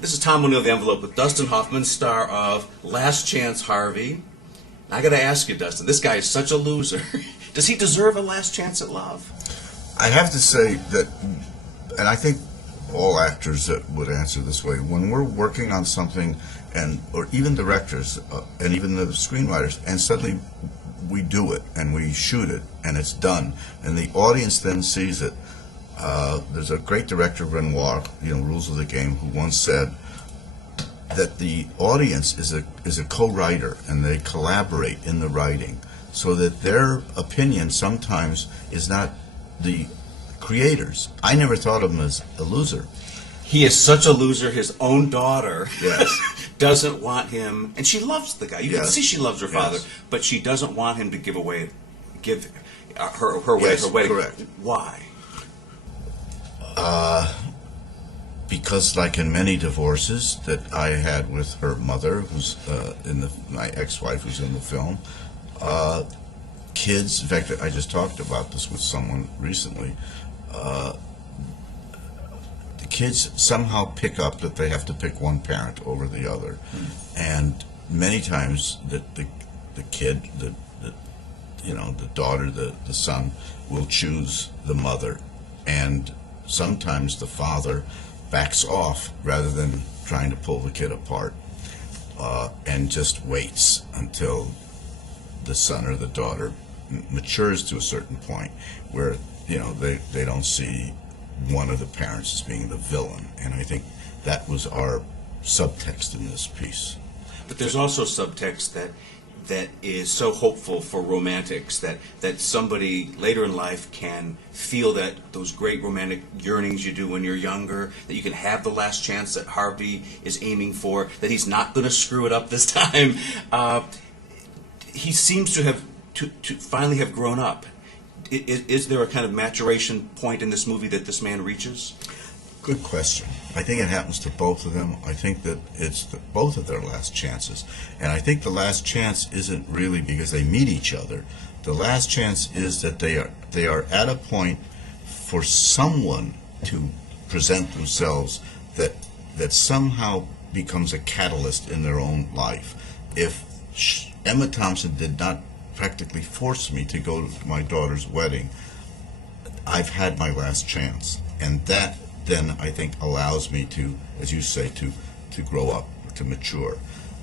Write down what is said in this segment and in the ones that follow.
This is Tom O'Neill, The Envelope, with Dustin Hoffman, star of Last Chance Harvey. I got to ask you, Dustin, this guy is such a loser. Does he deserve a last chance at love? I have to say that, and I think all actors that would answer this way, when we're working on something, or even directors, and even the screenwriters, and suddenly we do it, and we shoot it, and it's done, and the audience then sees it. There's a great director, Renoir, Rules of the Game, who once said that the audience is a co-writer, and they collaborate in the writing, so that their opinion sometimes is not the creators. I never thought of him as a loser. He is such a loser. His own daughter Yes. doesn't want him, and she loves the guy. You can Yes. see she loves her father, Yes. but she doesn't want him to give her wedding. Yes, Her wedding. correct. Why? Because, like in many divorces that I had with her mother, who's my ex-wife, who's in the film, kids. In fact, I just talked about this with someone recently. The kids somehow pick up that they have to pick one parent over the other, and many times the kid, the daughter, the son, will choose the mother, and sometimes the father backs off rather than trying to pull the kid apart, and just waits until the son or the daughter matures to a certain point where they don't see one of the parents as being the villain. And I think that was our subtext in this piece. But there's also subtext that is so hopeful for romantics that somebody later in life can feel that those great romantic yearnings you do when you're younger, that you can have the last chance that Harvey is aiming for, that he's not going to screw it up this time. He seems to have to finally have grown up. Is there a kind of maturation point in this movie that this man reaches? Good question. I think it happens to both of them. I think that it's both of their last chances. And I think the last chance isn't really because they meet each other. The last chance is that they are at a point for someone to present themselves that somehow becomes a catalyst in their own life. If Emma Thompson did not practically force me to go to my daughter's wedding, I've had my last chance. And that then I think allows me to, as you say, to grow up, to mature.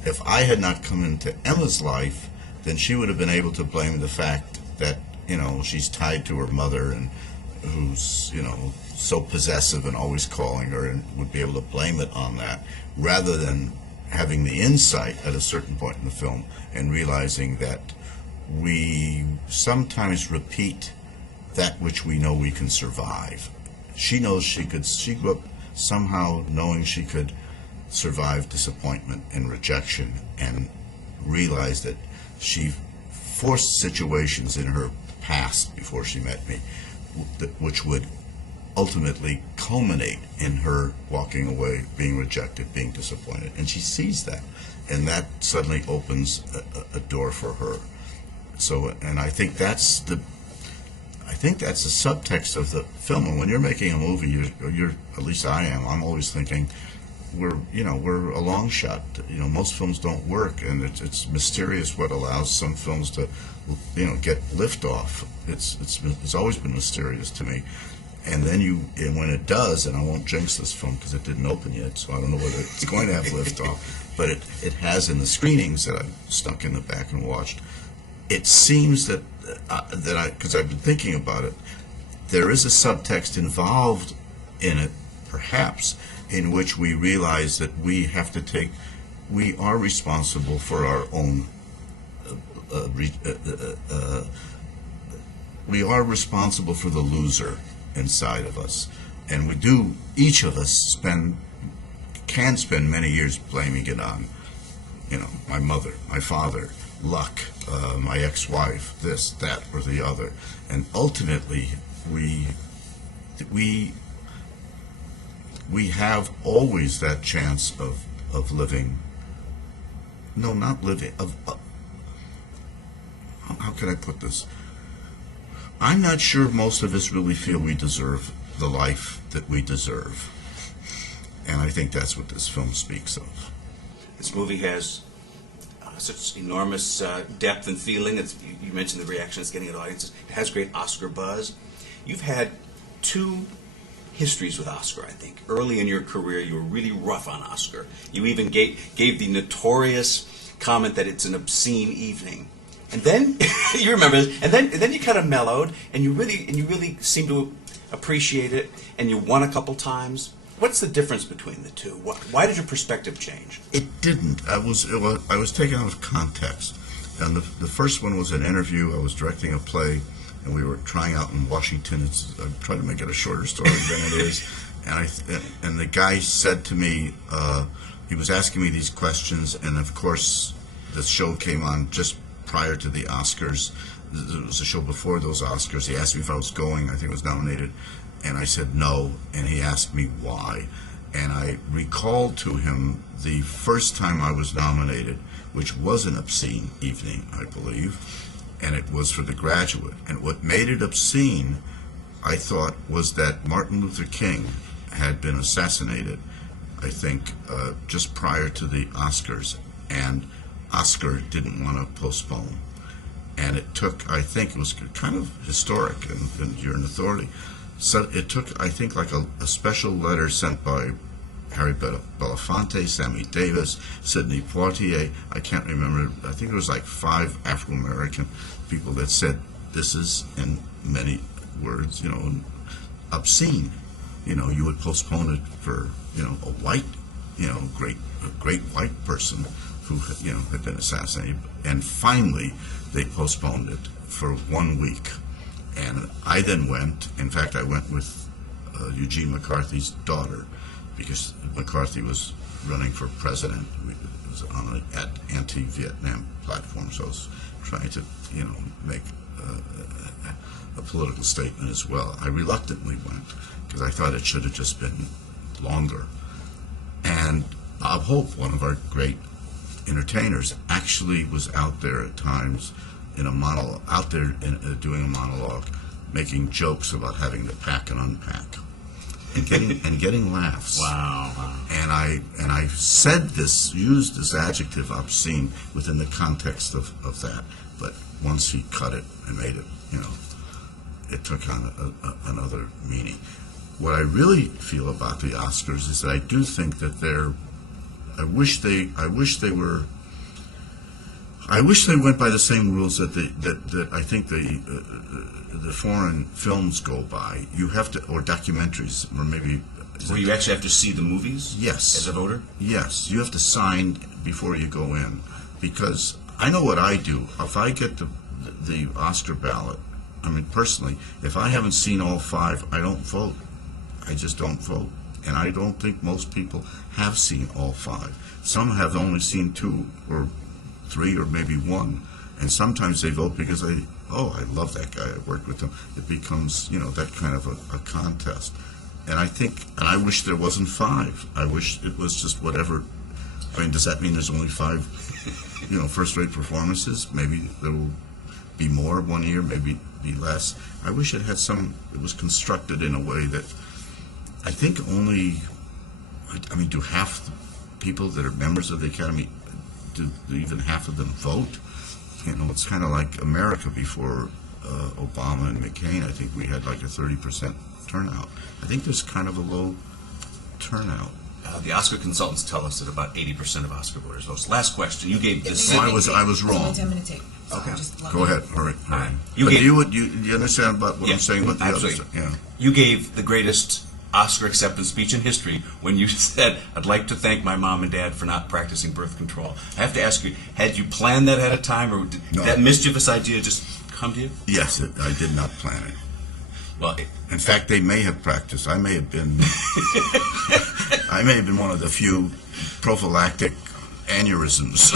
If I had not come into Emma's life, then she would have been able to blame the fact that, she's tied to her mother and who's, so possessive and always calling her, and would be able to blame it on that, rather than having the insight at a certain point in the film and realizing that we sometimes repeat that which we know we can survive. She knows she grew up somehow knowing she could survive disappointment and rejection, and realized that she forced situations in her past before she met me, which would ultimately culminate in her walking away, being rejected, being disappointed. And she sees that, and that suddenly opens a door for her. So, and I think that's the subtext of the film. And when you're making a movie, you're at least I am. I'm always thinking we're a long shot. Most films don't work, and it's mysterious what allows some films to get liftoff. It's always been mysterious to me. And then when it does, and I won't jinx this film because it didn't open yet, so I don't know whether it's going to have liftoff, but it has in the screenings that I stuck in the back and watched. It seems that because I've been thinking about it, there is a subtext involved in it, perhaps, in which we realize that we are responsible for our own, we are responsible for the loser inside of us, and each of us can spend many years blaming it on, my mother, my father, luck, my ex-wife, this, that, or the other, and ultimately we have always that chance of living. No, not living. How can I put this? I'm not sure most of us really feel we deserve the life that we deserve. And I think that's what this film speaks of. This movie has such enormous depth and feeling. You mentioned the reaction it's getting at audiences. It has great Oscar buzz. You've had two histories with Oscar, I think. Early in your career, you were really rough on Oscar. You even gave the notorious comment that it's an obscene evening. And then you remember this, and then you kind of mellowed, and you really seemed to appreciate it, and you won a couple times. What's the difference between the two? Why did your perspective change? It didn't. I was taken out of context. And the first one was an interview. I was directing a play, and we were trying out in Washington. I tried to make it a shorter story than it is. And the guy said to me, he was asking me these questions, and of course, the show came on just prior to the Oscars. It was a show before those Oscars. He asked me if I was going. I think I was nominated. And I said no, and he asked me why. And I recalled to him the first time I was nominated, which was an obscene evening, I believe, and it was for The Graduate. And what made it obscene, I thought, was that Martin Luther King had been assassinated, I think, just prior to the Oscars, and Oscar didn't want to postpone. And it took, I think, it was kind of historic, and you're an authority. So it took, I think, like a special letter sent by Harry Belafonte, Sammy Davis, Sidney Poitier, I can't remember, I think it was like 5 Afro-American people that said, this is, in many words, obscene. You would postpone it for, a white, great white person who, had been assassinated. And finally, they postponed it for 1 week. And I then went, in fact, I went with Eugene McCarthy's daughter, because McCarthy was running for president. It was on an anti-Vietnam platform, so I was trying to, make a political statement as well. I reluctantly went, because I thought it should have just been longer. And Bob Hope, one of our great entertainers, actually was out there at times in a monologue, doing a monologue, making jokes about having to pack and unpack, and getting laughs. Wow. And I said this, used this adjective obscene within the context of that, but once he cut it and made it, it took on another meaning. What I really feel about the Oscars is that I do think that I wish they went by the same rules that I think the foreign films go by. You have to, or documentaries, or maybe. Where you actually have to see the movies? Yes. As a voter? Yes. You have to sign before you go in, because I know what I do. If I get the Oscar ballot, I mean, personally, if I haven't seen all 5, I don't vote. I just don't vote. And I don't think most people have seen all 5. Some have only seen 2 or 3 or maybe 1, and sometimes they vote because I love that guy, I worked with him. It becomes, that kind of a contest. And I wish there wasn't 5. I wish it was just whatever. I mean, does that mean there's only 5, first-rate performances? Maybe there will be more one year, maybe be less. I wish it was constructed in a way that I think do half the people that are members of the Academy, do even half of them vote? It's kind of like America before Obama and McCain. I think we had like a 30% turnout. I think there's kind of a low turnout. The Oscar consultants tell us that about 80% of Oscar voters vote. Last question. You gave this. I was wrong. 10-minute tape. Okay. Go ahead. All right. You understand about what I'm saying about the absolutely. others? Yeah. You gave the greatest Oscar acceptance speech in history when you said, "I'd like to thank my mom and dad for not practicing birth control." I have to ask you, had you planned that ahead of time, or did that mischievous idea just come to you? Yes, I did not plan it. Well, in fact, they may have practiced. I may have been one of the few prophylactic aneurysms